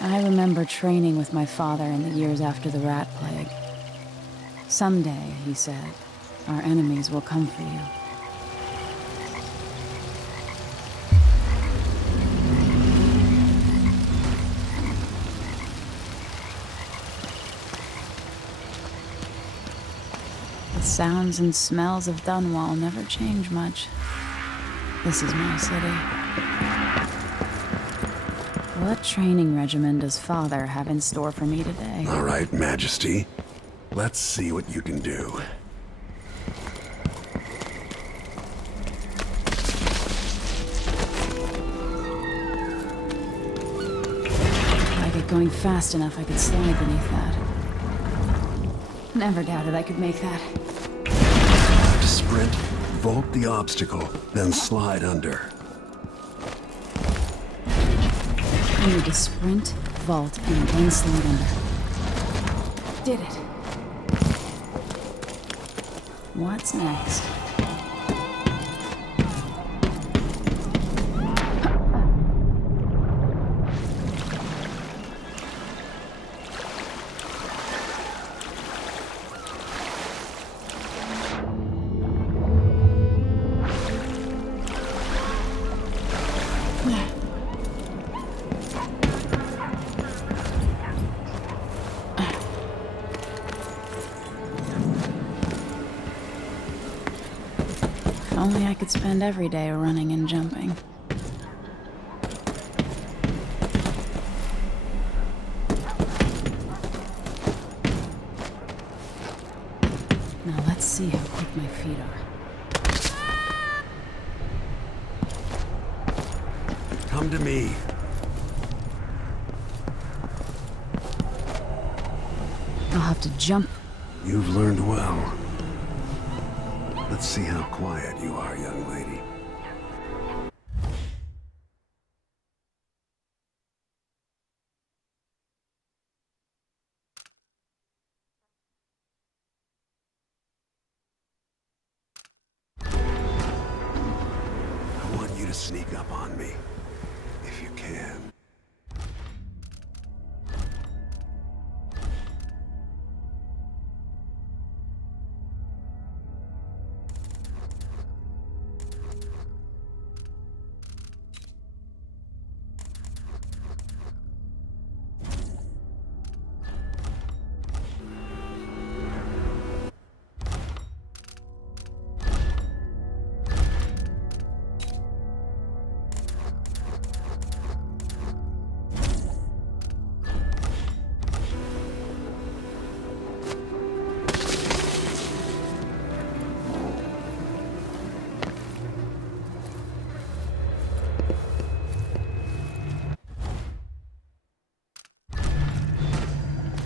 I remember training with my father in the years after the rat plague. Someday, he said, our enemies will come for you. The sounds and smells of Dunwall never change much. This is my city. What training regimen does Father have in store for me today? All right, Majesty. Let's see what you can do. If I get going fast enough, I could slide beneath that. Never doubted I could make that. To sprint, vault the obstacle, then slide under. I need to sprint, vault, and then slide under. Did it. What's next? If only I could spend every day running and jumping. Now let's see how quick my feet are. Come to me. I'll have to jump. You've learned well. Let's see how quiet you are, young lady. I want you to sneak up on me, if you can.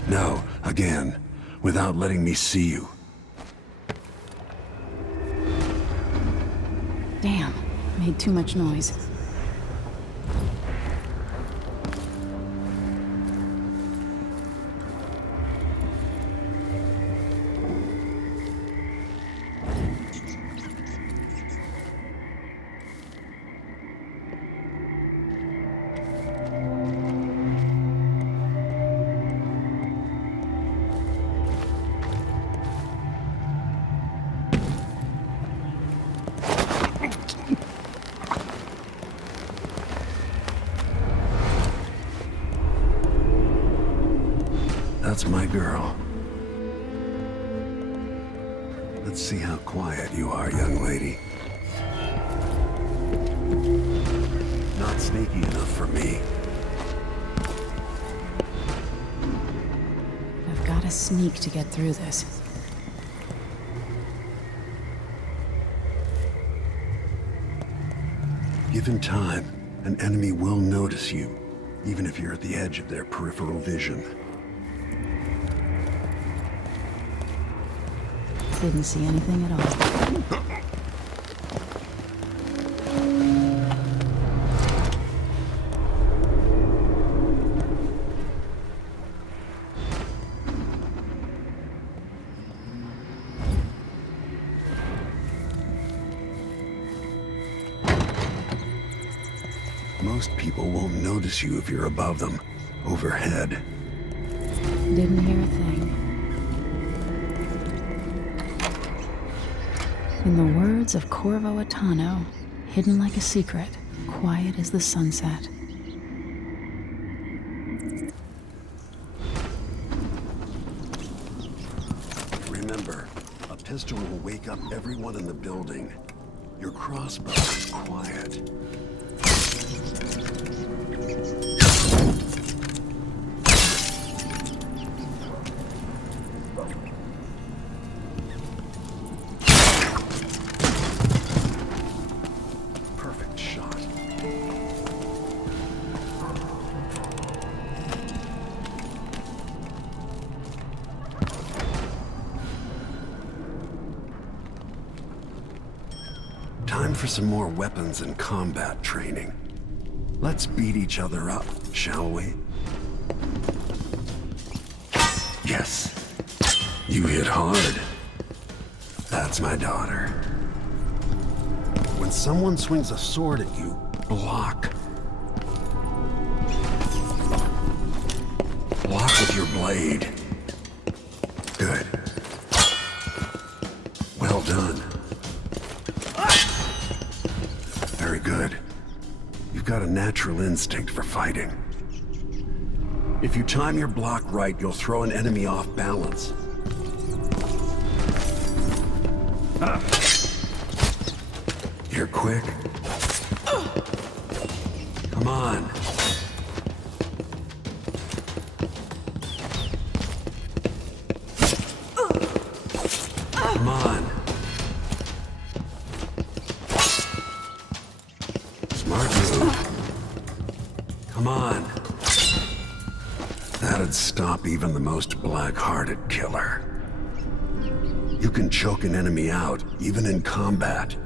No, again, without letting me see you. Damn, made too much noise. That's my girl. Let's see how quiet you are, young lady. Not sneaky enough for me. I've got to sneak to get through this. Given time, an enemy will notice you, even if you're at the edge of their peripheral vision. Didn't see anything at all. Most people won't notice you if you're above them. overhead. Didn't hear a thing. In the words of Corvo Attano, hidden like a secret, quiet as the sunset. Remember, a pistol will wake up everyone in the building. Your crossbow is quiet. Perfect shot. Time for some more weapons and combat training. Let's beat each other up, shall we? Yes. You hit hard. That's my daughter. When someone swings a sword at you, block. Block with your blade. Good. Well done. Very good. You've got a natural instinct for fighting. If you time your block right, you'll throw an enemy off balance. You're quick. Come on. Come on. Smart move. Come on. That'd stop even the most black-hearted killer. You can choke an enemy out, even in combat.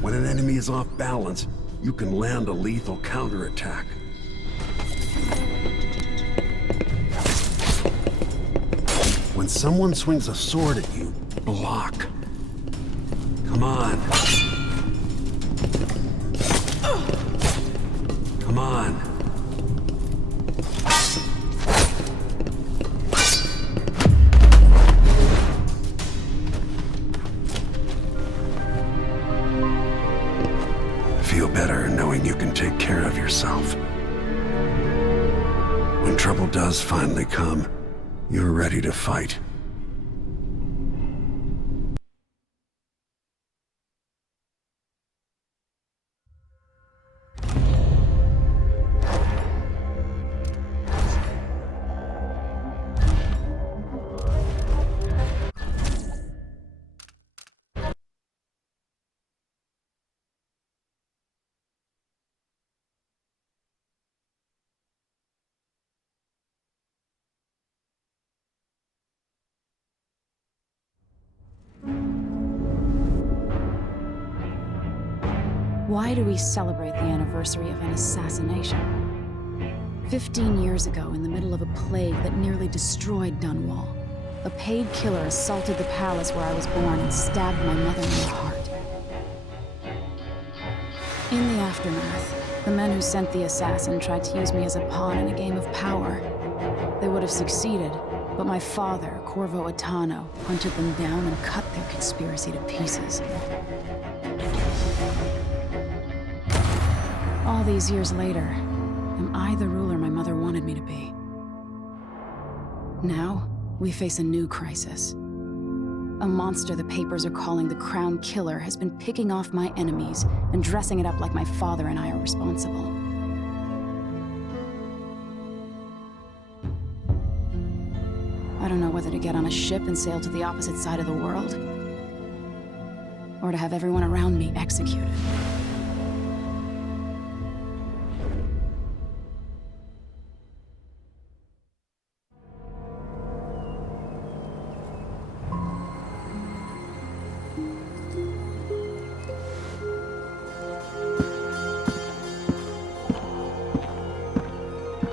When an enemy is off balance, you can land a lethal counterattack. When someone swings a sword at you, block. Come on. Come on. Feel better knowing you can take care of yourself. When trouble does finally come, you're ready to fight. Why do we celebrate the anniversary of an assassination? 15 years ago, in the middle of a plague that nearly destroyed Dunwall, a paid killer assaulted the palace where I was born and stabbed my mother in the heart. In the aftermath, the men who sent the assassin tried to use me as a pawn in a game of power. They would have succeeded, but my father, Corvo Attano, hunted them down and cut their conspiracy to pieces. All these years later, am I the ruler my mother wanted me to be? Now, we face a new crisis. A monster the papers are calling the Crown Killer has been picking off my enemies and dressing it up like my father and I are responsible. I don't know whether to get on a ship and sail to the opposite side of the world, or to have everyone around me executed.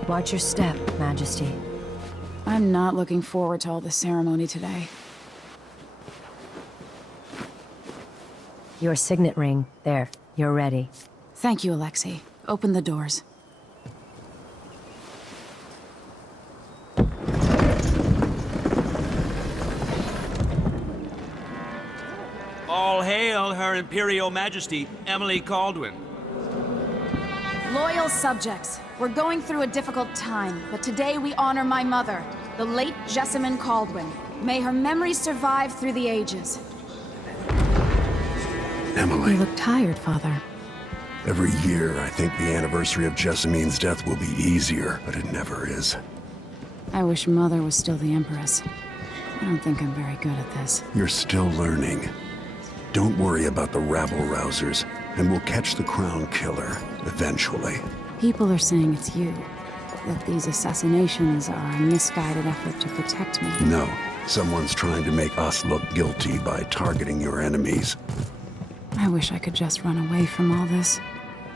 Watch your step, Majesty. I'm not looking forward to all the ceremony today. Your signet ring. There, you're ready. Thank you, Alexei. Open the doors. All hail Her Imperial Majesty, Emily Caldwin. Loyal subjects, we're going through a difficult time, but today we honor my mother, the late Jessamine Caldwin. May her memory survive through the ages. Emily, You look tired, Father. every year I think the anniversary of Jessamine's death will be easier, but it never is. I wish Mother was still the Empress. I don't think I'm very good at this. You're still learning. Don't worry about the rabble-rousers, and we'll catch the Crown Killer, eventually. People are saying it's you. That these assassinations are a misguided effort to protect me. No, someone's trying to make us look guilty by targeting your enemies. I wish I could just run away from all this.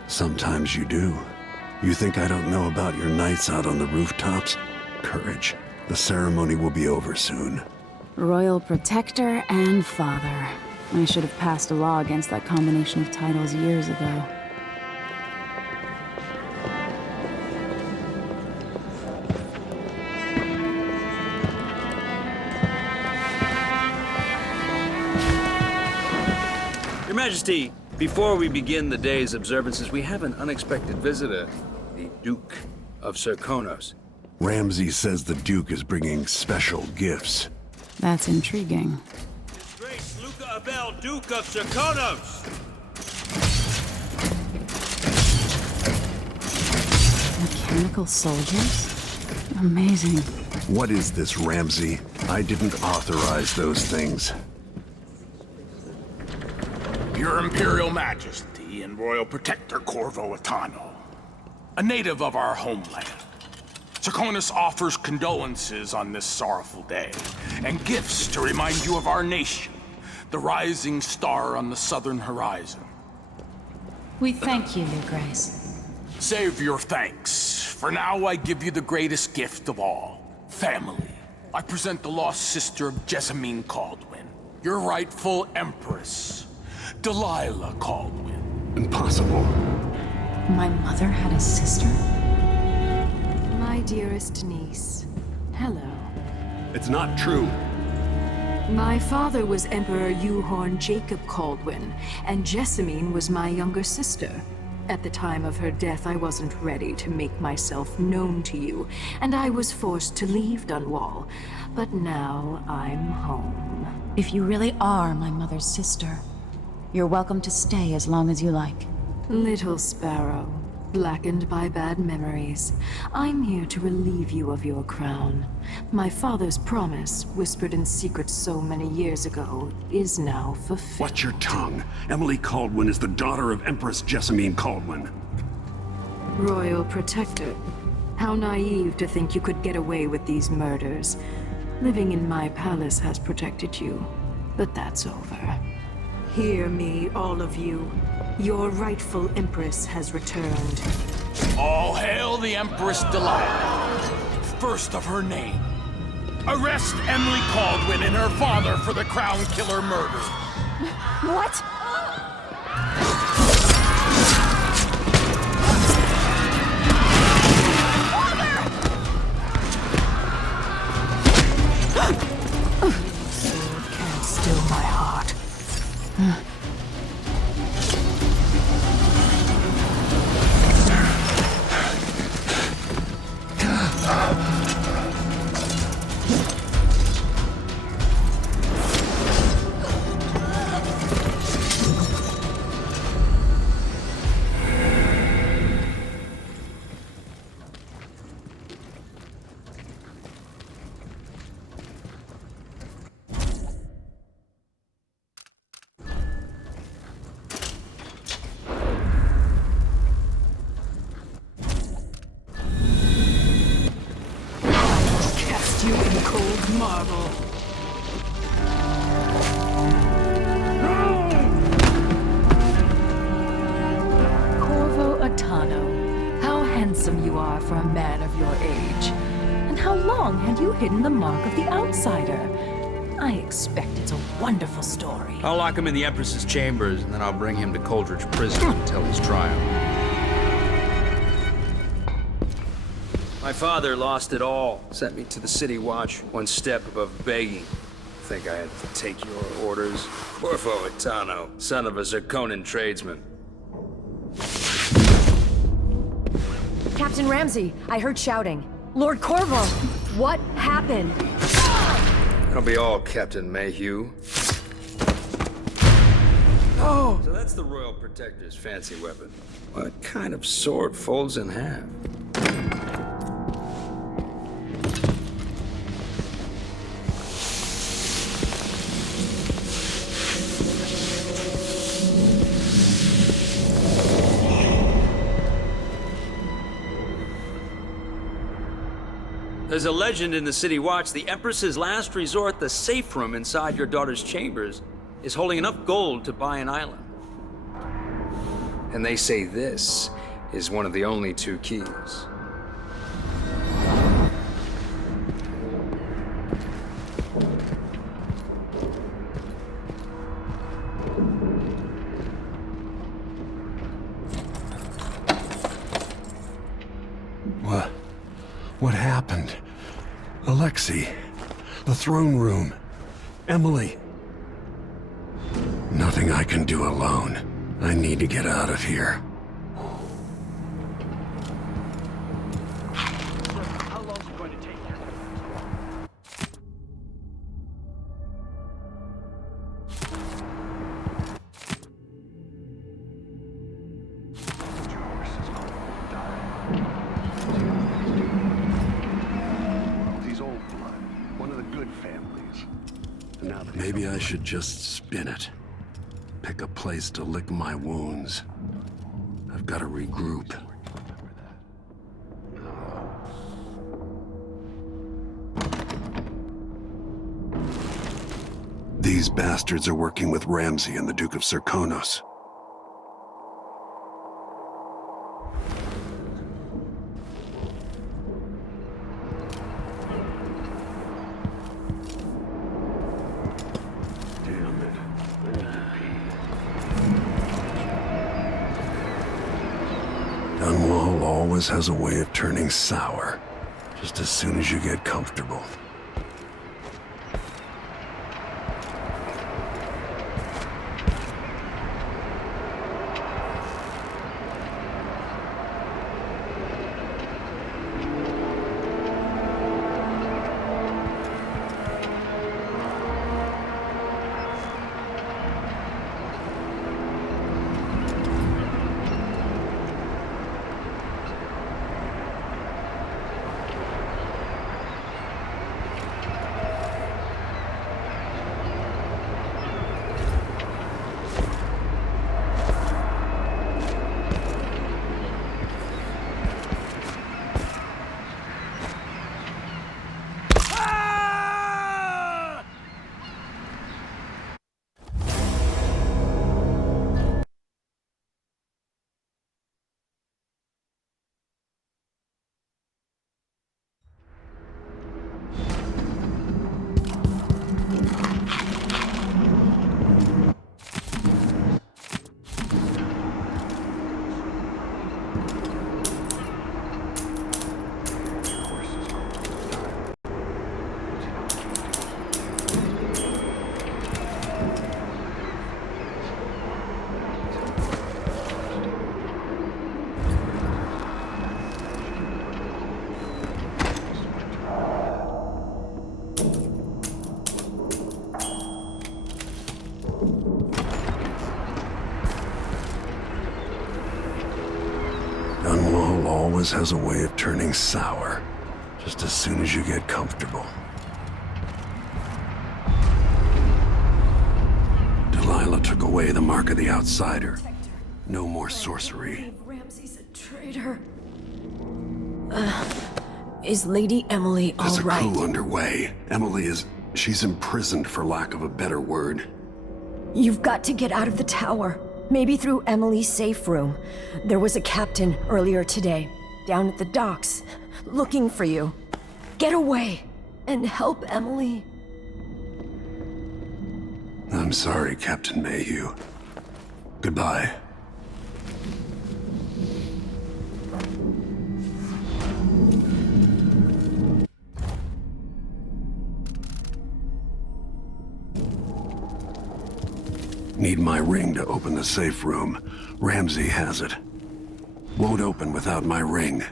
Sometimes you do. You think I don't know about your nights out on the rooftops? Courage. The ceremony will be over soon. Royal Protector and Father. I should have passed a law against that combination of titles years ago. Your Majesty, before we begin the day's observances, we have an unexpected visitor, the Duke of Serkonos. Ramsay says the Duke is bringing special gifts. That's intriguing. His Grace Luca Abel, Duke of Serkonos! Mechanical soldiers? Amazing. What is this, Ramsay? I didn't authorize those things. Your Imperial Majesty and Royal Protector Corvo Atano, a native of our homeland. Serkonos offers condolences on this sorrowful day, and gifts to remind you of our nation, the rising star on the southern horizon. We thank you, Your Grace. Save your thanks. For now, I give you the greatest gift of all, family. I present the lost sister of Jessamine Caldwin, your rightful Empress, Delilah Caldwin. Impossible. My mother had a sister? My dearest niece, hello. It's not true. My father was Emperor Yuhorn Jacob Caldwin, and Jessamine was my younger sister. At the time of her death, I wasn't ready to make myself known to you, and I was forced to leave Dunwall. But now I'm home. If you really are my mother's sister, you're welcome to stay as long as you like. Little sparrow, blackened by bad memories, I'm here to relieve you of your crown. My father's promise, whispered in secret so many years ago, is now fulfilled. Watch your tongue. Emily Caldwin is the daughter of Empress Jessamine Caldwin. Royal Protector, how naive to think you could get away with these murders. Living in my palace has protected you, but that's over. Hear me, all of you. Your rightful Empress has returned. All hail the Empress Delilah, first of her name. Arrest Emily Caldwin and her father for the Crown Killer murder. What? Sword can't still my heart. careful. Corvo Atano, how handsome you are for a man of your age. And how long had you hidden the mark of the outsider? I expect it's a wonderful story. I'll lock him in the Empress's chambers, and then I'll bring him to Coldridge Prison until his trial. My father lost it all. Sent me to the City Watch, one step above begging. Think I had to take your orders? Corvo Atano, son of a Zirconan tradesman. Captain Ramsey, I heard shouting. Lord Corvo, what happened? That'll be all, Captain Mayhew. Oh! So that's the Royal Protector's fancy weapon. What kind of sword folds in half? There's a legend in the City Watch, the Empress's last resort, the safe room inside your daughter's chambers, is holding enough gold to buy an island. And they say this is one of the only two keys. What happened? Alexei, the throne room, Emily. Nothing I can do alone. I need to get out of here. How long is it going to take? He's old blood, one of the good families. And now maybe I should just spin it. Pick a place to lick my wounds. I've got to regroup. These bastards are working with Ramsey and the Duke of Serkonos. Dunwall always has a way of turning sour, just as soon as you get comfortable. Dunwall always has a way of turning sour, just as soon as you get comfortable. Delilah took away the mark of the outsider. No more sorcery. Ramsey's a traitor. Is Lady Emily all There's a right? coup underway. Emily is... She's imprisoned, for lack of a better word. You've got to get out of the tower. Maybe through Emily's safe room. There was a captain earlier today, down at the docks, looking for you. Get away and help Emily. I'm sorry, Captain Mayhew. Goodbye. Need my ring to open the safe room. Ramsey has it. Won't open without my ring.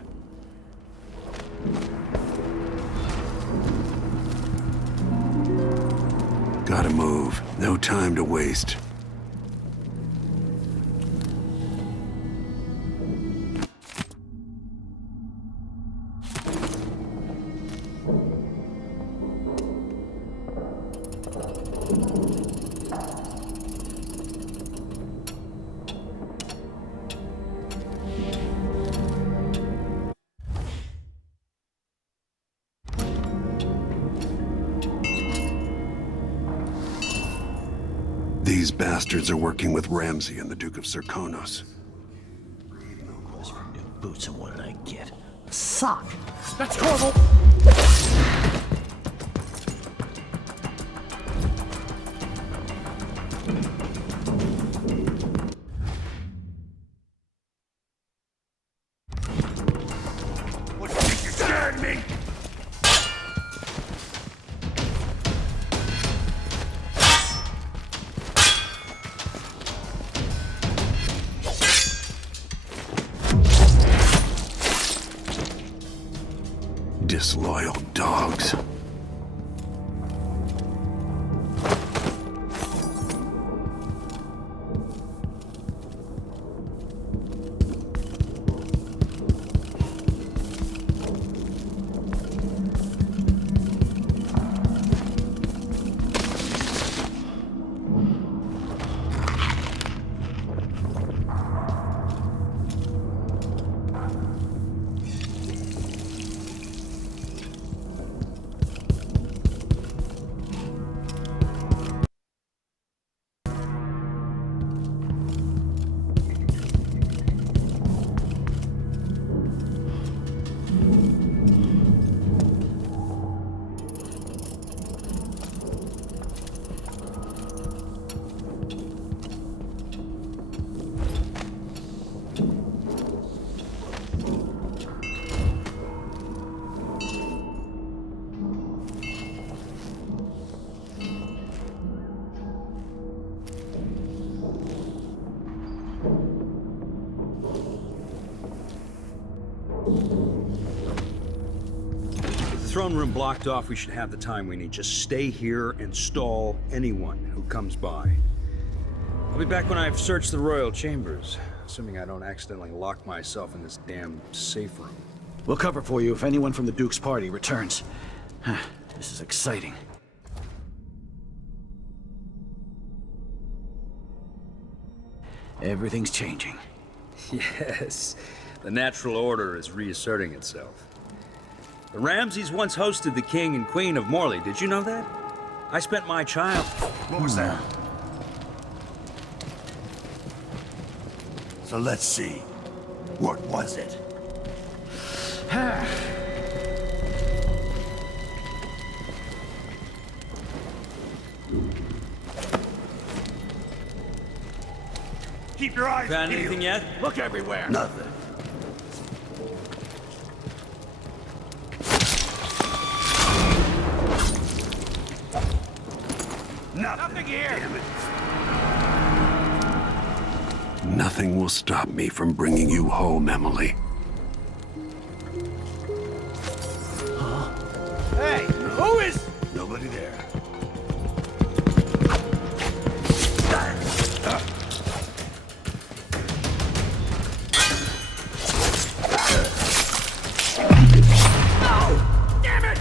Gotta move. No time to waste. These bastards are working with Ramsey and the Duke of Serkonos. Boots, and what did I get? A sock. That's Corvo! What do you think you're scaring me? Disloyal dogs. Throne room blocked off, we should have the time we need. Just stay here and stall anyone who comes by. I'll be back when I've searched the royal chambers, assuming I don't accidentally lock myself in this damn safe room. We'll cover for you if anyone from the Duke's party returns. This is exciting. Everything's changing. Yes, the natural order is reasserting itself. The Ramseys once hosted the King and Queen of Morley. Did you know that? I spent my child... What was that? So let's see. What was it? Keep your eyes Found peeled. anything yet? Look everywhere. Nothing. Nothing here. Nothing will stop me from bringing you home, Emily. Hey, who is... Nobody there. Damn it!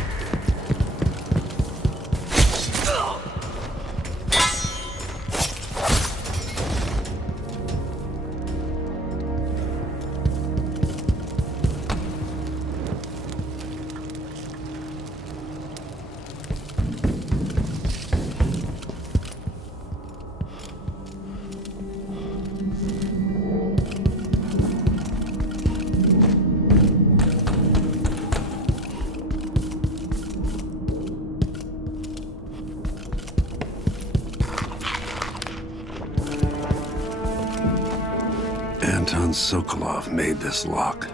Ivan Sokolov made this lock.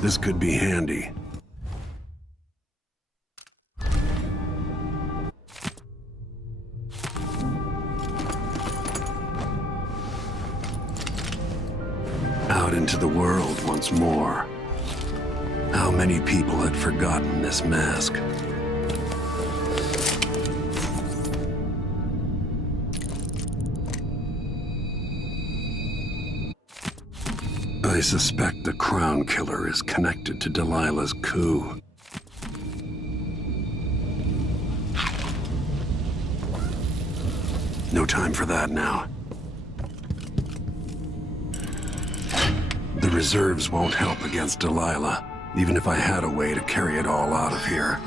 This could be handy. Out into the world once more. How many people had forgotten this mask? I suspect the Crown Killer is connected to Delilah's coup. No time for that now. The reserves won't help against Delilah, even if I had a way to carry it all out of here.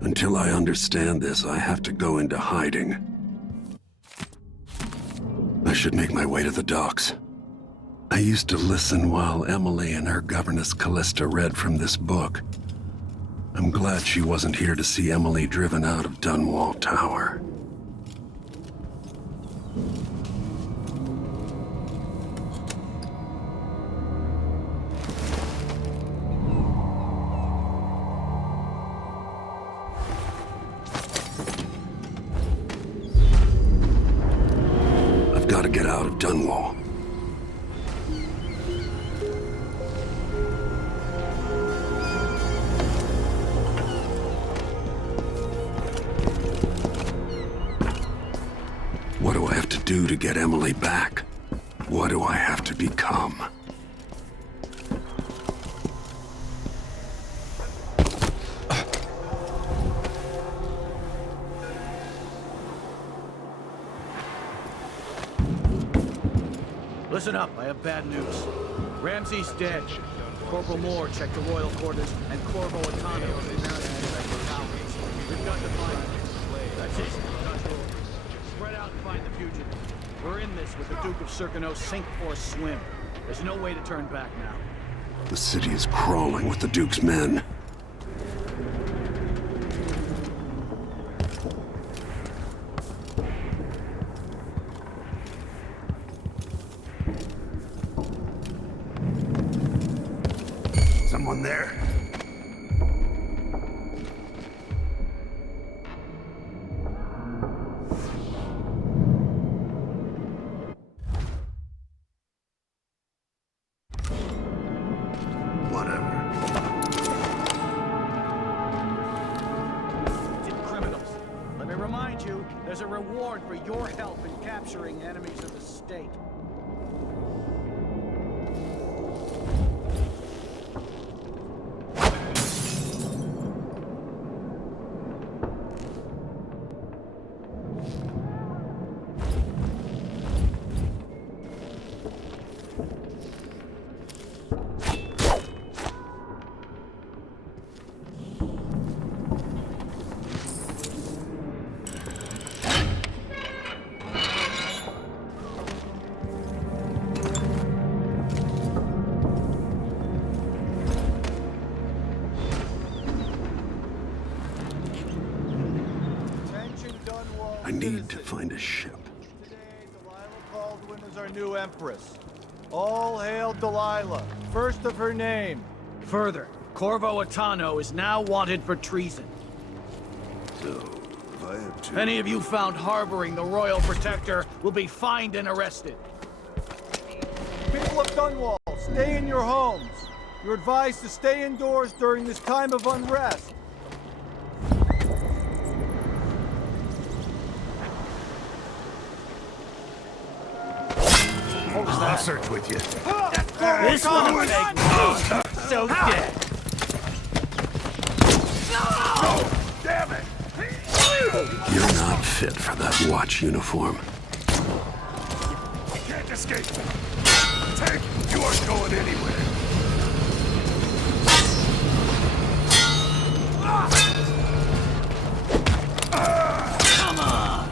Until I understand this, I have to go into hiding. I should make my way to the docks. I used to listen while Emily and her governess Callista read from this book. I'm glad she wasn't here to see Emily driven out of Dunwall Tower. I've got to get out of Dunwall. What do I have to do to get Emily back? What do I have to become? Listen up, I have bad news. Ramsey's dead. Corporal Moore checked the royal quarters, and Corvo Atano is now We've got to find him. That's it. Spread out and find the fugitive. We're in this with the Duke of Circano sink or swim. There's no way to turn back now. The city is crawling with the Duke's men. Someone there? Whatever. Criminals. Let me remind you, there's a reward for your help in capturing enemies of the state. I need to find a ship. Today, Delilah Baldwin is our new empress. All hail Delilah, first of her name. Further, Corvo Atano is now wanted for treason. So, if I have to... Any of you found harboring the royal protector will be fined and arrested. People of Dunwall, stay in your homes. You're advised to stay indoors during this time of unrest. search with you. This one'll take me. So dead. Damn it! You're not fit for that watch uniform. You can't escape. Tank, you aren't going anywhere. Come on.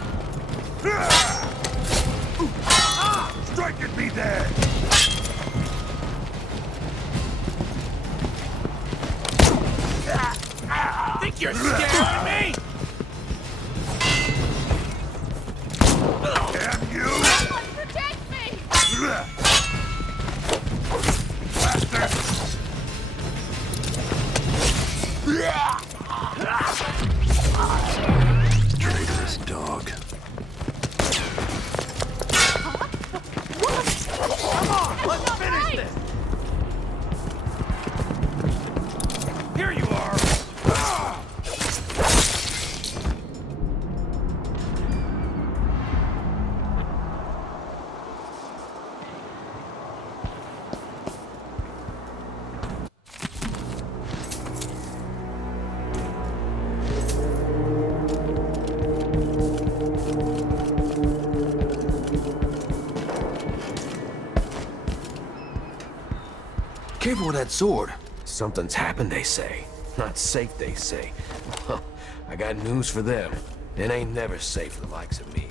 Strike at me there. Think you're scaring me? Damn you! Someone protect me! Bastard! Traitorous dog. Come on, let's finish this. Here you are. Careful with that sword. Something's happened, they say. Not safe, they say. Well, I got news for them. It ain't never safe for the likes of me.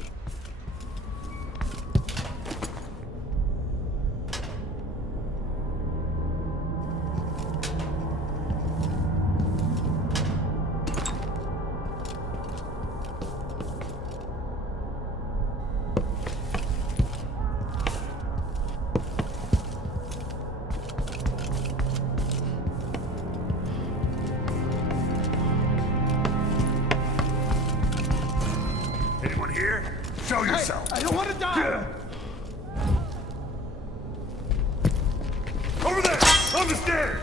Anyone here? Show yourself. I don't want to die! Over there! On the stairs!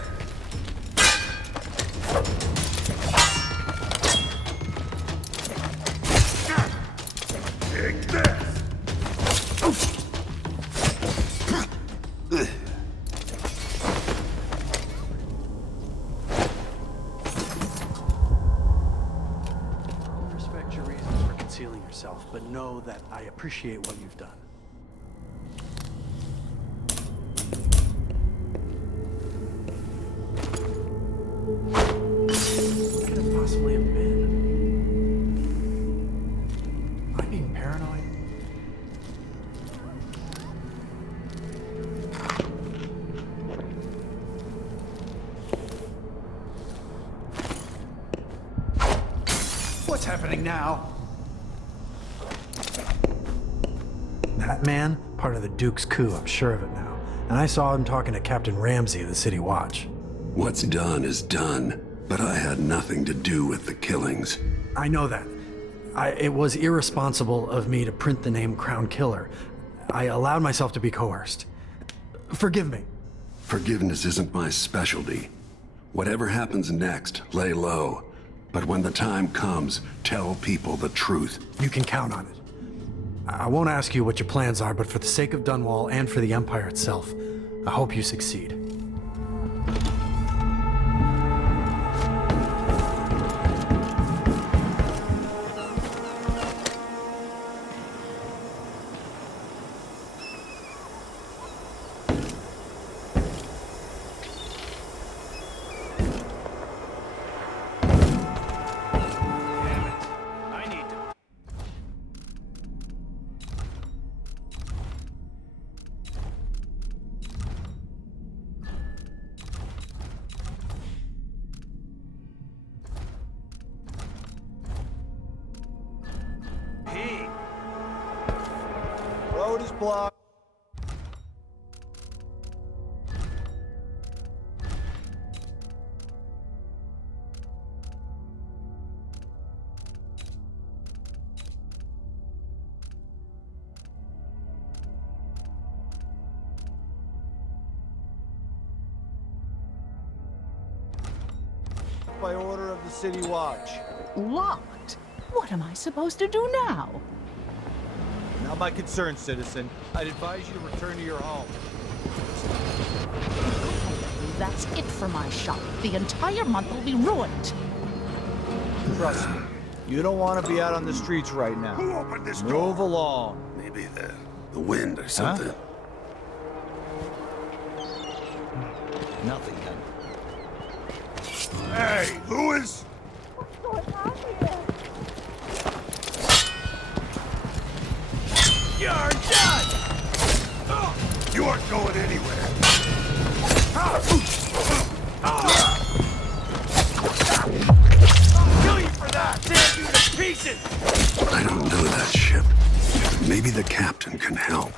Take this! I respect your reasons for concealing yourself, but know that I appreciate what you've done. What could it possibly have been? Am I being paranoid? What's happening now? That man, part of the Duke's coup, I'm sure of it now. And I saw him talking to Captain Ramsey of the City Watch. What's done is done, but I had nothing to do with the killings. I know that. It was irresponsible of me to print the name Crown Killer. I allowed myself to be coerced. Forgive me. Forgiveness isn't my specialty. Whatever happens next, lay low. But when the time comes, tell people the truth. You can count on it. I won't ask you what your plans are, but for the sake of Dunwall and for the Empire itself, I hope you succeed. I need to. Hey, Road is blocked. By order of the City Watch. Locked? What am I supposed to do now? Now my concern, citizen. I'd advise you to return to your home. That's it for my shop. The entire month will be ruined. Trust me, you don't want to be out on the streets right now. Who opened this door? Move along. Maybe the wind or something. Nothing, then. Hey, Lewis! You're done! You aren't going anywhere. I'll kill you for that! Tear you to pieces! I don't know that ship. Maybe the captain can help.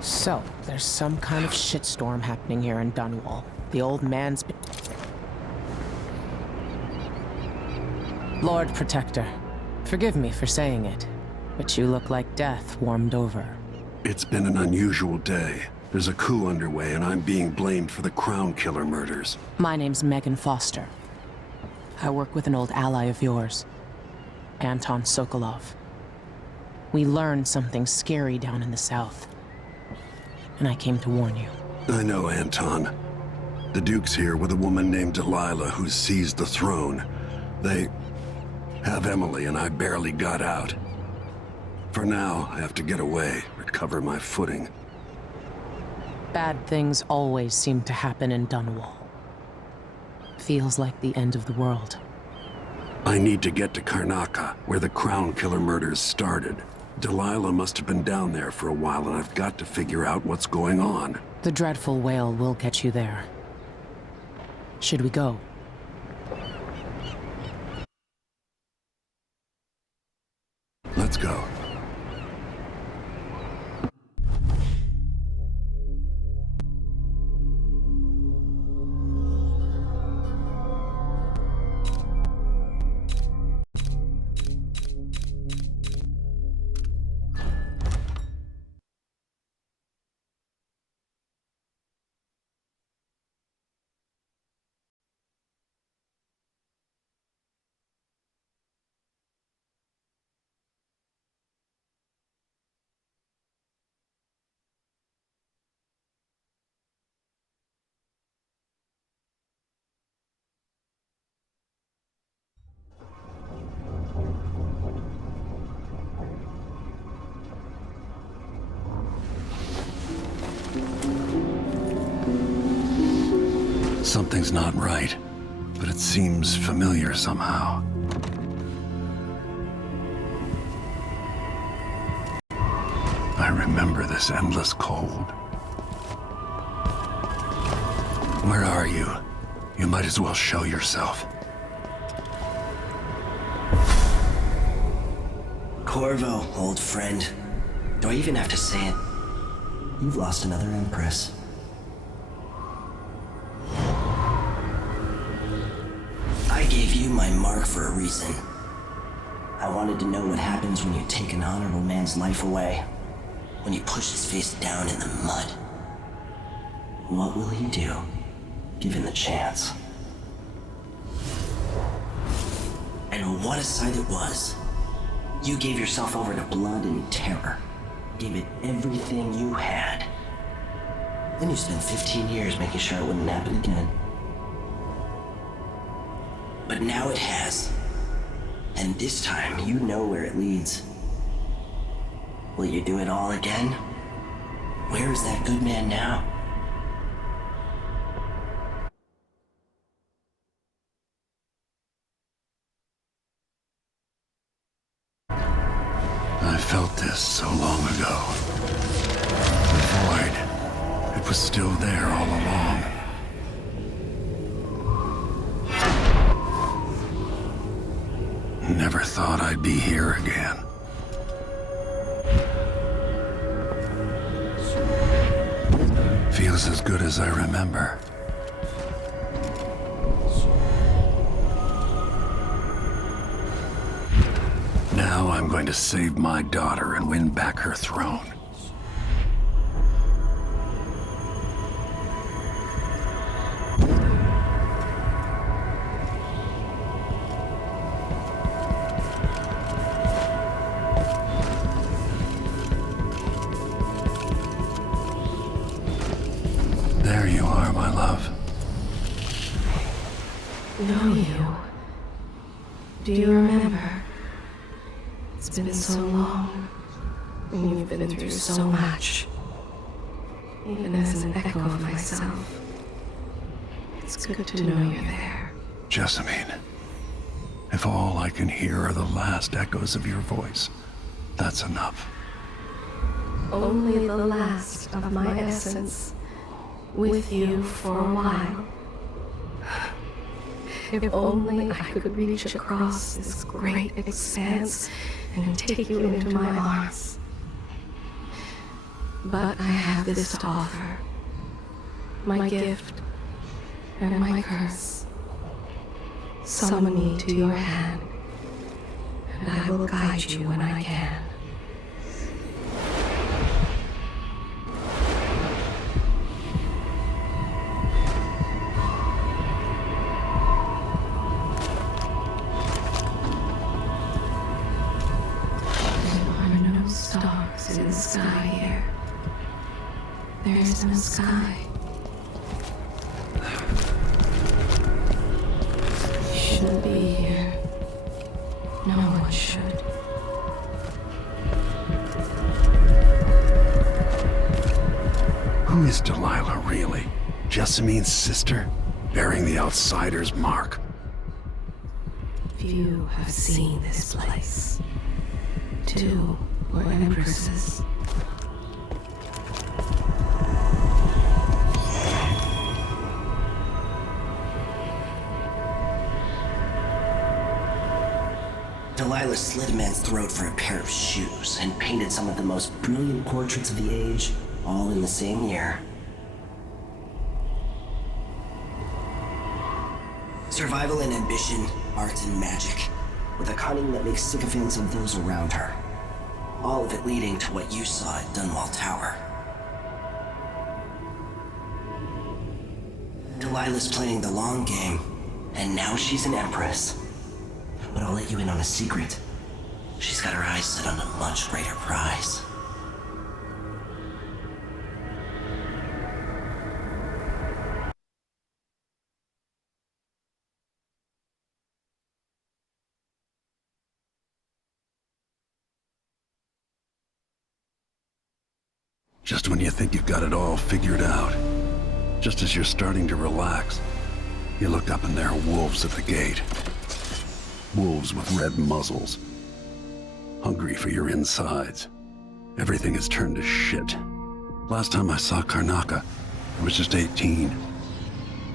So, there's some kind of shitstorm happening here in Dunwall. The old man's been... Lord Protector, forgive me for saying it, but you look like death warmed over. It's been an unusual day. There's a coup underway, and I'm being blamed for the Crown Killer murders. My name's Megan Foster. I work with an old ally of yours, Anton Sokolov. We learned something scary down in the south, and I came to warn you. I know Anton. The Duke's here with a woman named Delilah who's seized the throne. They have Emily, and I barely got out. For now, I have to get away, recover my footing. Bad things always seem to happen in Dunwall. Feels like the end of the world. I need to get to Karnaca, where the Crown Killer murders started. Delilah must have been down there for a while, and I've got to figure out what's going on. The dreadful whale will get you there. Should we go? Let's go. Something's not right, but it seems familiar somehow. I remember this endless cold. Where are you? You might as well show yourself. Corvo, old friend. Do I even have to say it? You've lost another Empress. I gave you my mark for a reason. I wanted to know what happens when you take an honorable man's life away. When you push his face down in the mud. What will he do, given the chance? And what a sight it was. You gave yourself over to blood and terror. Gave it everything you had. Then you spent 15 years making sure it wouldn't happen again. But now it has. And this time, you know where it leads. Will you do it all again? Where is that good man now? I felt this so long ago. The void. It was still there all along. Never thought I'd be here again. Feels as good as I remember. Now I'm going to save my daughter and win back her throne. There you are, my love. Know you. Do you remember? It's been so long, and you've been through so much. Even as an echo of myself, it's good to know you're there. Jessamine, if all I can hear are the last echoes of your voice, that's enough. Only the last of my essence, with you for a while. If only I could reach across this great expanse and take you into my arms. But I have this to offer. My gift and my curse. Summon me to your hand, and I will guide you when I can. Stars in the sky here. There is no sky. You shouldn't be here. No one should. Who is Delilah, really? Jessamine's sister? Bearing the outsider's mark? Few have seen this place. Two were empresses. Delilah slit a man's throat for a pair of shoes and painted some of the most brilliant portraits of the age, all in the same year. Survival and ambition, art and magic, with a cunning that makes sycophants of those around her. All of it leading to what you saw at Dunwall Tower. Delilah's playing the long game, and now she's an empress. But I'll let you in on a secret. She's got her eyes set on a much greater prize. Just when you think you've got it all figured out. Just as you're starting to relax, You look up and there are wolves at the gate. Wolves with red muzzles. Hungry for your insides. Everything has turned to shit. Last time I saw Karnaca, I was just 18.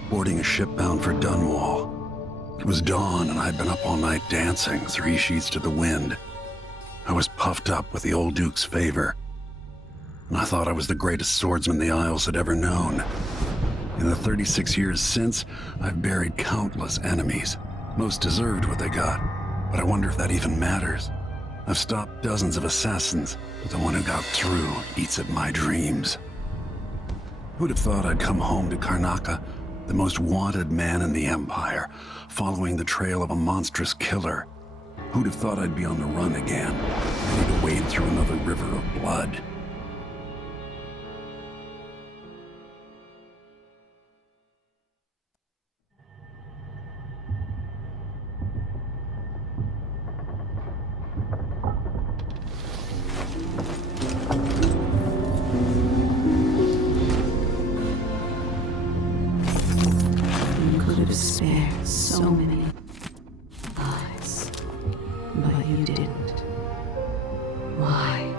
Boarding a ship bound for Dunwall. It was dawn and I'd been up all night dancing, 3 sheets to the wind. I was puffed up with the old Duke's favor. And I thought I was the greatest swordsman the Isles had ever known. In the 36 years since, I've buried countless enemies. Most deserved what they got, but I wonder if that even matters. I've stopped dozens of assassins, but the one who got through eats at my dreams. Who'd have thought I'd come home to Karnaca, the most wanted man in the Empire, following the trail of a monstrous killer? Who'd have thought I'd be on the run again, ready to wade through another river of blood? Spared so many lives, but you didn't. Why?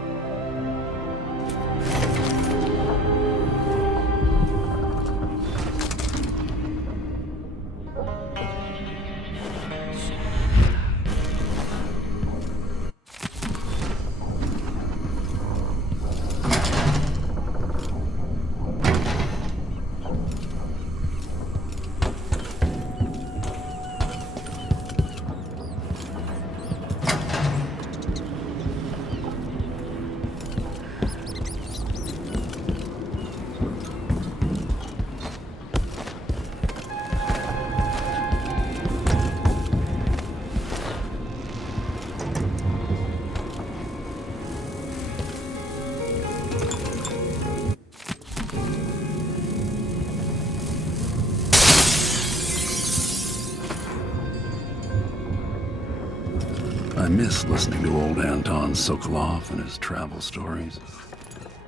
I miss listening to old Anton Sokolov and his travel stories.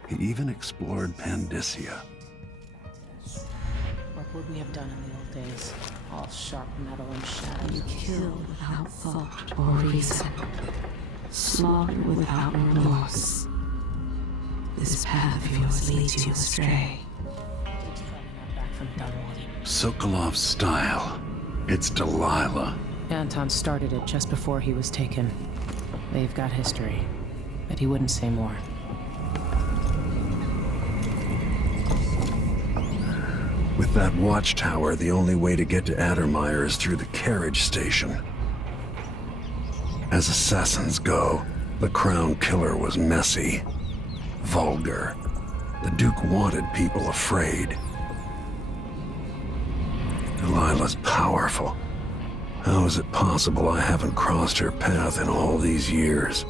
He even explored Pandyssia. What would we have done in the old days? All sharp metal and shadow. You killed without thought or reason. Slaughtered without remorse. This path of yours leads you astray. Sokolov's style. It's Delilah. Anton started it just before he was taken. They've got history, but he wouldn't say more. With that watchtower, the only way to get to Addermeyer is through the carriage station. As assassins go, the Crown Killer was messy, vulgar. The Duke wanted people afraid. Delilah's powerful. How is it possible I haven't crossed her path in all these years?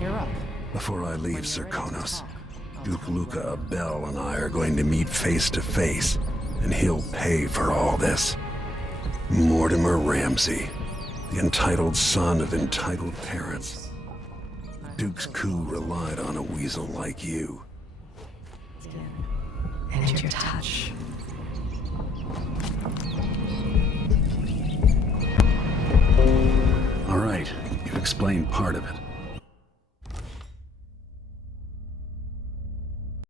You're up. Before I leave Serkonos, Duke Luca Abel and I are going to meet face to face, and he'll pay for all this. Mortimer Ramsey, the entitled son of entitled parents. The Duke's coup relied on a weasel like you. And your touch. All right, you've explained part of it.